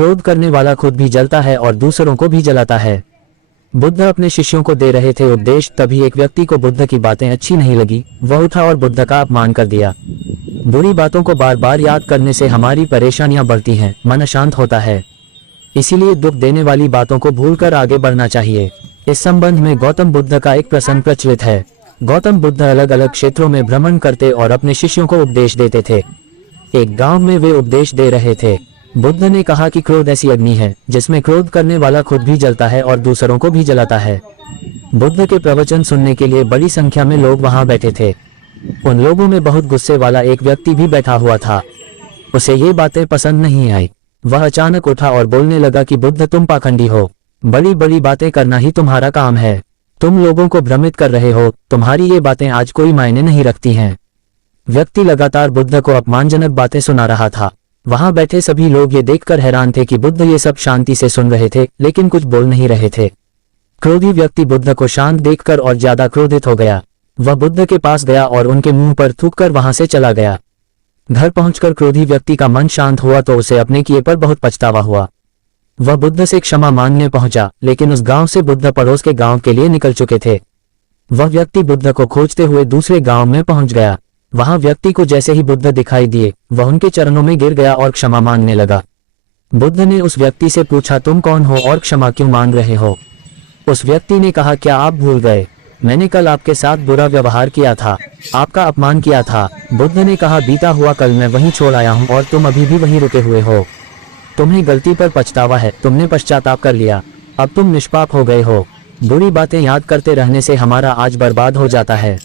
क्रोध करने वाला खुद भी जलता है और दूसरों को भी जलाता है। बुद्ध अपने शिष्यों को दे रहे थे उपदेश, तभी एक व्यक्ति को बुद्ध की बातें अच्छी नहीं लगी। वह उठा और बुद्ध का अपमान कर दिया। बुरी बातों को बार बार याद करने से हमारी परेशानियां बढ़ती हैं, मन अशांत होता है। इसीलिए दुख देने वाली बातों को भूलकर आगे बढ़ना चाहिए। इस संबंध में गौतम बुद्ध का एक प्रसंग प्रचलित है। गौतम बुद्ध अलग अलग क्षेत्रों में भ्रमण करते और अपने शिष्यों को उपदेश देते थे। एक गांव में वे उपदेश दे रहे थे। बुद्ध ने कहा कि क्रोध ऐसी अग्नि है जिसमें क्रोध करने वाला खुद भी जलता है और दूसरों को भी जलाता है। बुद्ध के प्रवचन सुनने के लिए बड़ी संख्या में लोग वहां बैठे थे। उन लोगों में बहुत गुस्से वाला एक व्यक्ति भी बैठा हुआ था। उसे ये बातें पसंद नहीं आई। वह अचानक उठा और बोलने लगा कि बुद्ध, तुम पाखंडी हो। बड़ी बड़ी बातें करना ही तुम्हारा काम है। तुम लोगों को भ्रमित कर रहे हो। तुम्हारी ये बातें आज कोई मायने नहीं रखती हैं। व्यक्ति लगातार बुद्ध को अपमानजनक बातें सुना रहा था। वहां बैठे सभी लोग ये देखकर हैरान थे कि बुद्ध ये सब शांति से सुन रहे थे, लेकिन कुछ बोल नहीं रहे थे। क्रोधी व्यक्ति बुद्ध को शांत देखकर और ज्यादा क्रोधित हो गया। वह बुद्ध के पास गया और उनके मुंह पर थूककर वहां से चला गया। घर पहुंचकर क्रोधी व्यक्ति का मन शांत हुआ तो उसे अपने किए पर बहुत पछतावा हुआ। वह बुद्ध से क्षमा मांगने पहुंचा, लेकिन उस गांव से बुद्ध पड़ोस के गांव के लिए निकल चुके थे। वह व्यक्ति बुद्ध को खोजते हुए दूसरे गांव में पहुंच गया। वहां व्यक्ति को जैसे ही बुद्ध दिखाई दिए, वह उनके चरणों में गिर गया और क्षमा मांगने लगा। बुद्ध ने उस व्यक्ति से पूछा, तुम कौन हो और क्षमा क्यों मांग रहे हो? उस व्यक्ति ने कहा, क्या आप भूल गए? मैंने कल आपके साथ बुरा व्यवहार किया था, आपका अपमान किया था। बुद्ध ने कहा, बीता हुआ कल मैं वहीं छोड़ आया हूं और तुम अभी भी वहीं रुके हुए हो। तुम्हें गलती पर पछतावा है, तुमने पश्चाताप कर लिया, अब तुम निष्पाप हो गए हो। बुरी बातें याद करते रहने से हमारा आज बर्बाद हो जाता है।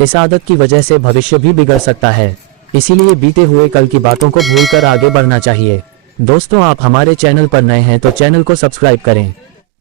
इस आदत की वजह से भविष्य भी बिगड़ सकता है। इसीलिए बीते हुए कल की बातों को भूलकर आगे बढ़ना चाहिए। दोस्तों, आप हमारे चैनल पर नए हैं तो चैनल को सब्सक्राइब करें।